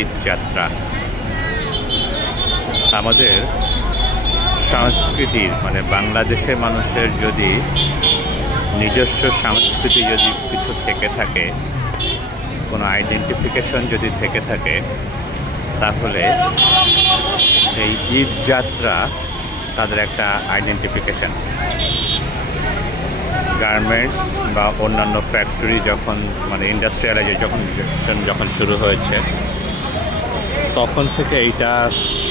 ঈদ যাত্রা আমাদের সংস্কৃতির মানে বাংলাদেশের মানুষের যদি নিজস্ব সংস্কৃতি যদি কিছু থেকে থাকে, কোনো আইডেন্টিফিকেশন যদি থেকে থাকে, তাহলে এই ঈদ যাত্রা তাদের একটা আইডেন্টিফিকেশন। গার্মেন্টস বা অন্যান্য ফ্যাক্টরি যখন মানে ইন্ডাস্ট্রিয়ালাইজেশন যখন শুরু হয়েছে, তখন থেকে এইটা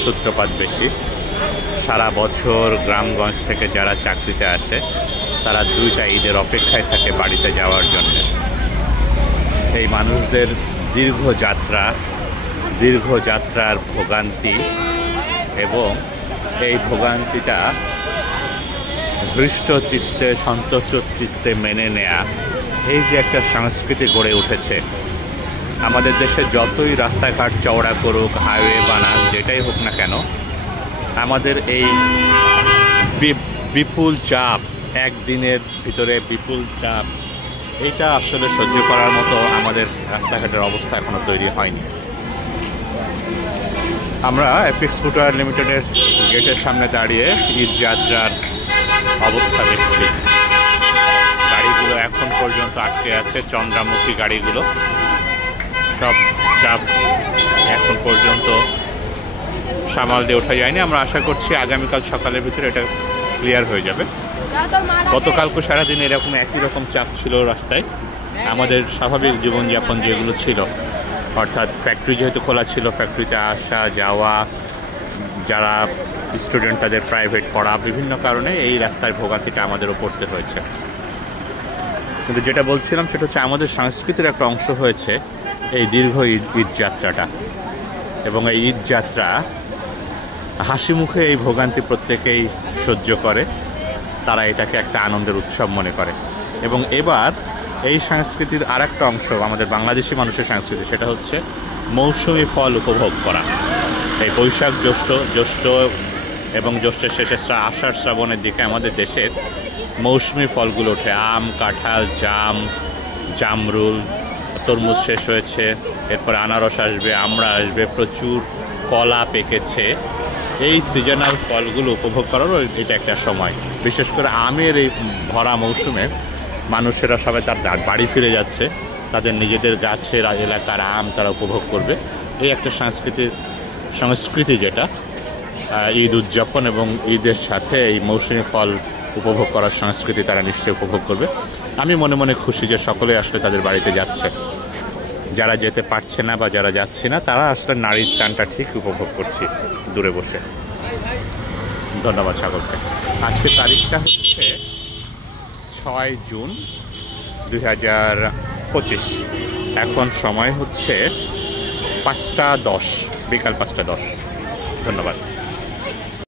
সূত্রপাত বেশি। সারা বছর গ্রামগঞ্জ থেকে যারা চাকরিতে আসে তারা দুইটা ঈদের অপেক্ষায় থাকে বাড়িতে যাওয়ার জন্য। এই মানুষদের দীর্ঘ যাত্রার ভোগান্তি এবং এই ভোগান্তিটা হৃষ্ট চিত্তে সন্তুষ্ট চিত্তে মেনে নেয়া, এই যে একটা সংস্কৃতি গড়ে উঠেছে। আমাদের দেশে যতই রাস্তাঘাট চওড়া করুক, হাইওয়ে বানাক, যেটাই হোক না কেন, আমাদের এই বিপুল চাপ, একদিনের ভিতরে বিপুল চাপ, এইটা আসলে সহ্য করার মতো আমাদের রাস্তাঘাটের অবস্থা এখনো তৈরি হয়নি। আমরা অ্যাপেক্স ফুটওয়্যার লিমিটেডের গেটের সামনে দাঁড়িয়ে ঈদ যাত্রার অবস্থা দেখছি। গাড়িগুলো এখন পর্যন্ত আটকে আছে, চন্দ্রামুখী গাড়িগুলো সব চাপ এখন পর্যন্ত সামাল দিয়ে ওঠা যায়নি। আমরা আশা করছি আগামীকাল সকালের ভিতরে এটা ক্লিয়ার হয়ে যাবে। গতকালকে সারাদিন এরকম একই রকম চাপ ছিল রাস্তায়। আমাদের স্বাভাবিক জীবনযাপন যেগুলো ছিল, অর্থাৎ ফ্যাক্টরি যেহেতু খোলা ছিল, ফ্যাক্টরিতে আসা যাওয়া, যারা স্টুডেন্ট তাদের প্রাইভেট পড়া, বিভিন্ন কারণে এই রাস্তায় ভোগান্তিটা আমাদেরও পড়তে হয়েছে। কিন্তু যেটা বলছিলাম সেটা হচ্ছে আমাদের সংস্কৃতির একটা অংশ হয়েছে এই দীর্ঘ ঈদ যাত্রাটা। এবং এই ঈদ যাত্রা হাসি মুখে এই ভোগান্তি প্রত্যেকেই সহ্য করে, তারা এটাকে একটা আনন্দের উৎসব মনে করে। এবং এবার এই সংস্কৃতির আর একটা অংশ আমাদের বাংলাদেশি মানুষের সংস্কৃতি, সেটা হচ্ছে মৌসুমি ফল উপভোগ করা। এই বৈশাখ জ্যৈষ্ঠ এবং জ্যৈষ্ঠের শেষে আষাঢ় শ্রাবণের দিকে আমাদের দেশের মৌসুমি ফলগুলো ওঠে। আম, কাঁঠাল, জামরুল, তরমুজ শেষ হয়েছে, এরপর আনারস আসবে, আমড়া আসবে, প্রচুর কলা পেকেছে। এই সিজনাল ফলগুলো উপভোগ করারও এটা একটা সময়। বিশেষ করে আমের এই ভরা মৌসুমে মানুষেরা সবাই তার বাড়ি ফিরে যাচ্ছে, তাদের নিজেদের গাছের এলাকার আম তারা উপভোগ করবে। এই একটা সংস্কৃতি যেটা ঈদ উদযাপন এবং ঈদের সাথে এই মৌসুমি ফল উপভোগ করার সংস্কৃতি তারা নিশ্চয়ই উপভোগ করবে। আমি মনে মনে খুশি যে সকলে আসলে তাদের বাড়িতে যাচ্ছে। যারা যেতে পারছে না বা যারা যাচ্ছে না, তারা আসলে নারীর টানটা ঠিক উপভোগ করছি দূরে বসে। ধন্যবাদ সকলকে। আজকে তারিখটা হচ্ছে 6 জুন 2025। এখন সময় হচ্ছে 5টা 10, বিকাল 5টা 10। ধন্যবাদ।